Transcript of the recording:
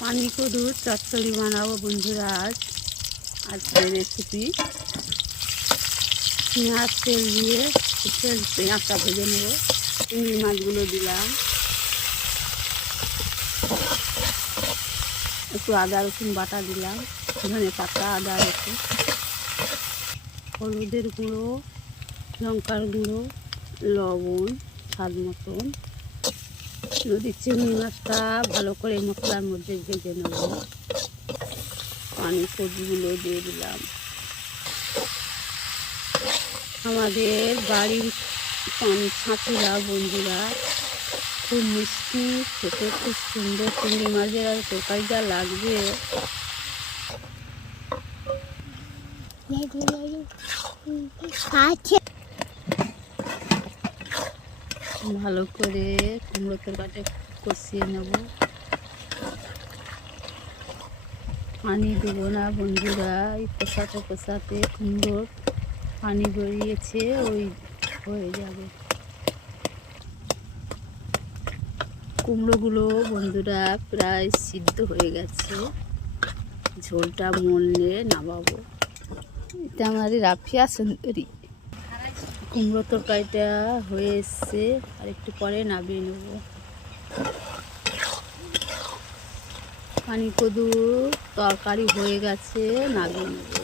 পানি কদুর চচ্চড়ি বানাবো বন্ধুরা। আজকের রেসিপি পেঁয়াজ তেল দিয়ে পেঁয়াজটা ভেজে নেব। চিংড়ি মাছগুলো দিলাম, একটু আদা রসুন বাটা দিলাম, ধনে পাতা, আদা রসুন, হলুদের গুঁড়ো, লঙ্কার গুঁড়ো, লবণ স্বাদ মতন। নদীর চিংড়ি মাছটা ভালো করে মশলার মধ্যে ভেজে নেব। পানি কদুগুলো দিয়ে দিলাম। আমাদের বাড়ির পানি ছাঁচিলা বন্ধুরা, খুব মিষ্টি, খেতে খুব সুন্দর। চিংড়ি মাছের আর তরকারিটা লাগবে। ভালো করে কুমড়ো তরকারিটা কষিয়ে নেব। পানি দেবো না বন্ধুরা, এই কষাতে কষাতে কুমড়োর পানি বেরিয়েছে, ওই হয়ে যাবে। কুমড়োগুলো বন্ধুরা প্রায় সিদ্ধ হয়ে গেছে, ঝোলটা মরলে নামাবো। এটা আমার রাফিয়া সুন্দরী। কুমড়ো তরকারিটা হয়ে এসছে, আর একটু পরে নামিয়ে নেব। পানি কদু তরকারি হয়ে গেছে, নামিয়ে নেব।